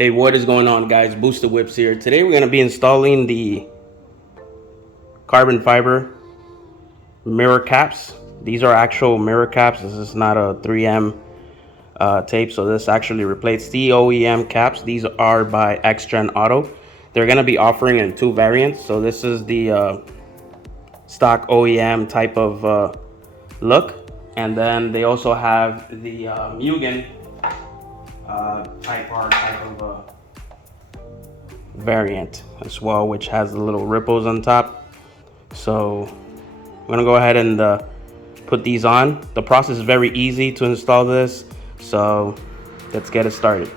Hey, what is going on, guys? Boosted Whips here. Today we're going to be installing the carbon fiber mirror caps. These are actual mirror caps. This is not a 3M tape, so this actually replaced the OEM caps. These are by Xgen Auto. They're going to be offering in two variants. So this is the stock OEM type of look, and then they also have the Mugen type of variant as well, which has the little ripples on top. So I'm gonna go ahead and put these on. The process is very easy to install this, so let's get it started.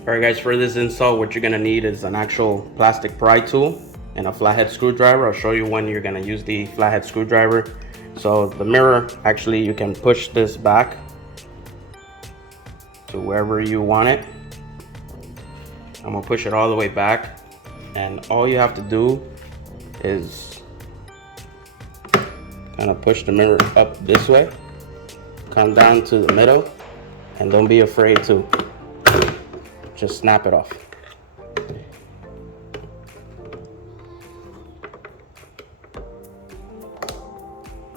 All right, guys, for this install, what you're gonna need is an actual plastic pry tool and a flathead screwdriver. I'll show you when you're gonna use the flathead screwdriver. So the mirror, actually, you can push this back to wherever you want it. I'm gonna push it all the way back, and all you have to do is kind of push the mirror up this way, come down to the middle, and don't be afraid to just snap it off.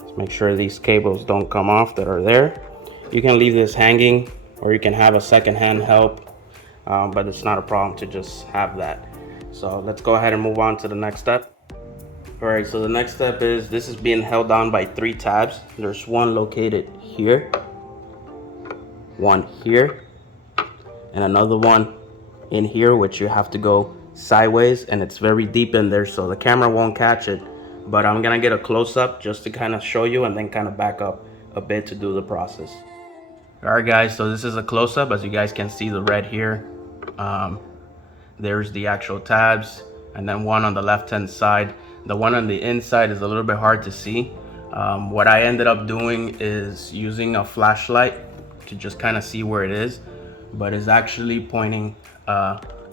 Just make sure these cables don't come off that are there. You can leave this hanging, or you can have a second-hand help, but it's not a problem to just have that. So let's go ahead and move on to the next step. All right, so the next step is this is being held down by 3 tabs. There's one located here, one here, and another one in here, which you have to go sideways, and it's very deep in there, so the camera won't catch it. But I'm gonna get a close-up just to kind of show you, and then kind of back up a bit to do the process. All right, guys, so this is a close-up. As you guys can see, the red here, there's the actual tabs, and then one on the left-hand side. The one on the inside is a little bit hard to see. What I ended up doing is using a flashlight to just kind of see where it is, but it's actually pointing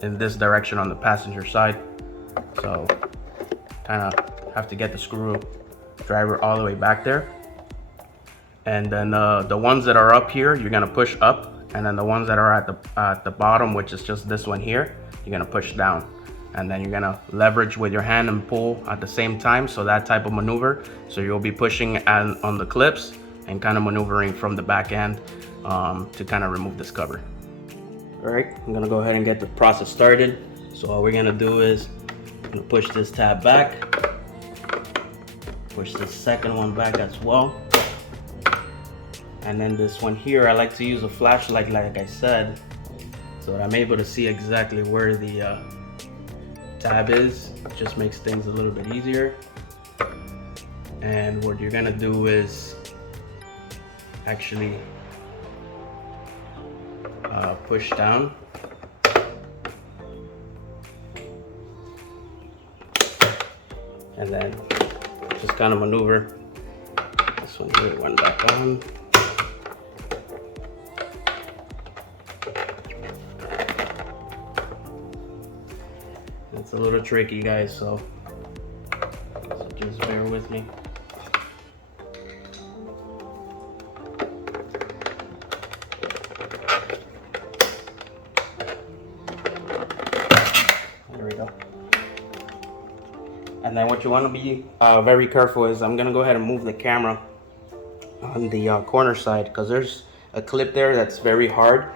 in this direction on the passenger side. So kind of have to get the screwdriver all the way back there. And then the ones that are up here, you're gonna push up, and then the ones that are at the bottom, which is just this one here, you're gonna push down. And then you're gonna leverage with your hand and pull at the same time, so that type of maneuver. So you'll be pushing on the clips and kind of maneuvering from the back end to kind of remove this cover. All right, I'm gonna go ahead and get the process started. So all we're gonna do is I'm gonna push this tab back, push the second one back as well. And then this one here, I like to use a flashlight, like I said, so that I'm able to see exactly where the tab is. It just makes things a little bit easier. And what you're gonna do is actually push down. And then just kind of maneuver. This one here went back on. It's a little tricky, guys, so just bear with me. There we go. And then what you want to be very careful is I'm going to go ahead and move the camera on the corner side, because there's a clip there that's very hard.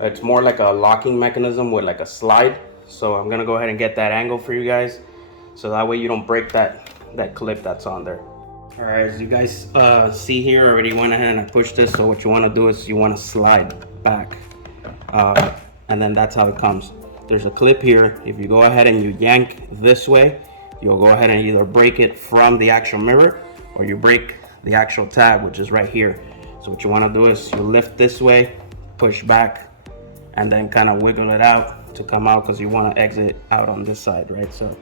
It's more like a locking mechanism with like a slide. So I'm gonna go ahead and get that angle for you guys, so that way you don't break that clip that's on there. All right, as you guys see here, I already went ahead and I pushed this. So what you want to do is you want to slide back, and then that's how it comes. There's a clip here. If you go ahead and you yank this way, you'll go ahead and either break it from the actual mirror, or you break the actual tab, which is right here. So what you want to do is you lift this way, push back, and then kind of wiggle it out to come out, because you want to exit out on this side, right? So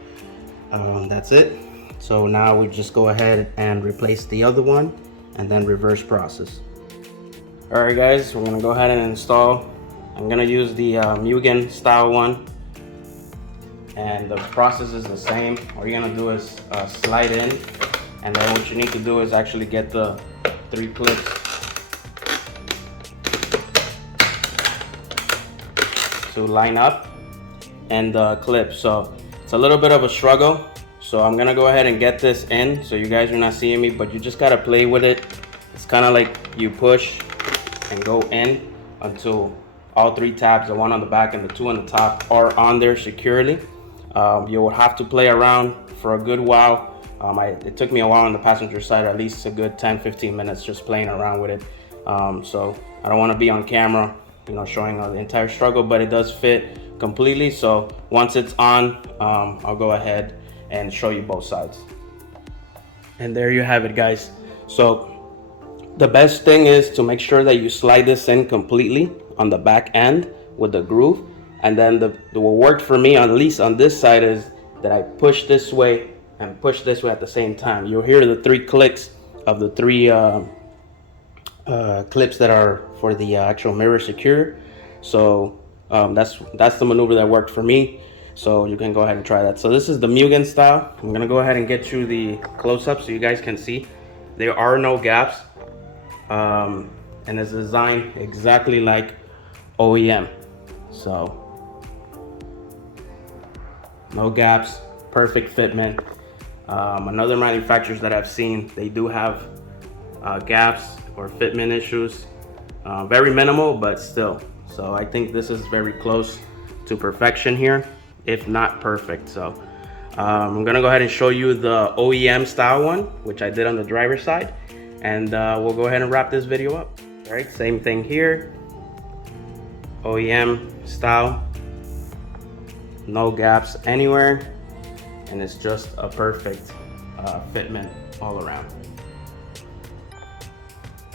that's it. So now we just go ahead and replace the other one, and then reverse process. All right, guys, we're gonna go ahead and install. I'm gonna use the Mugen style one, and the process is the same. All you're gonna do is slide in, and then what you need to do is actually get the 3 clips to line up and the clip. So it's a little bit of a struggle. So I'm gonna go ahead and get this in. So you guys are not seeing me, but you just gotta play with it. It's kind of like you push and go in until all 3 tabs, the one on the back and the 2 on the top, are on there securely. You will have to play around for a good while. It took me a while on the passenger side, at least a good 10-15 minutes just playing around with it. So I don't want to be on camera, you know, showing the entire struggle, but it does fit completely. So once it's on, I'll go ahead and show you both sides. And there you have it, guys. So the best thing is to make sure that you slide this in completely on the back end with the groove. And then what worked for me, at least on this side, is that I push this way and push this way at the same time. You'll hear the 3 clicks of the 3 clips that are for the actual mirror secure. So that's the maneuver that worked for me. So you can go ahead and try that. So this is the Mugen style. I'm gonna go ahead and get you the close-up so you guys can see. There are no gaps, and it's designed exactly like OEM. So no gaps, perfect fitment. Another manufacturers that I've seen, they do have gaps or fitment issues. Very minimal, but still. So I think this is very close to perfection here, if not perfect. So I'm gonna go ahead and show you the OEM style one, which I did on the driver's side, and we'll go ahead and wrap this video up. All right, same thing here. OEM style, no gaps anywhere, and it's just a perfect fitment all around.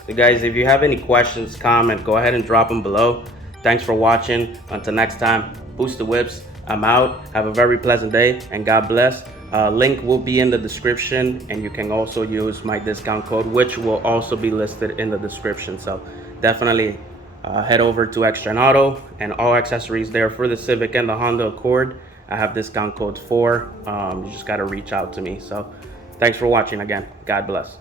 So guys, if you have any questions, comment, go ahead and drop them below. Thanks for watching. Until next time, boost the whips. I'm out. Have a very pleasant day, and God bless. Link will be in the description, and you can also use my discount code, which will also be listed in the description. So definitely head over to Extra Auto, and all accessories there for the Civic and the Honda Accord. I have discount code 4. You just got to reach out to me. So thanks for watching again. God bless.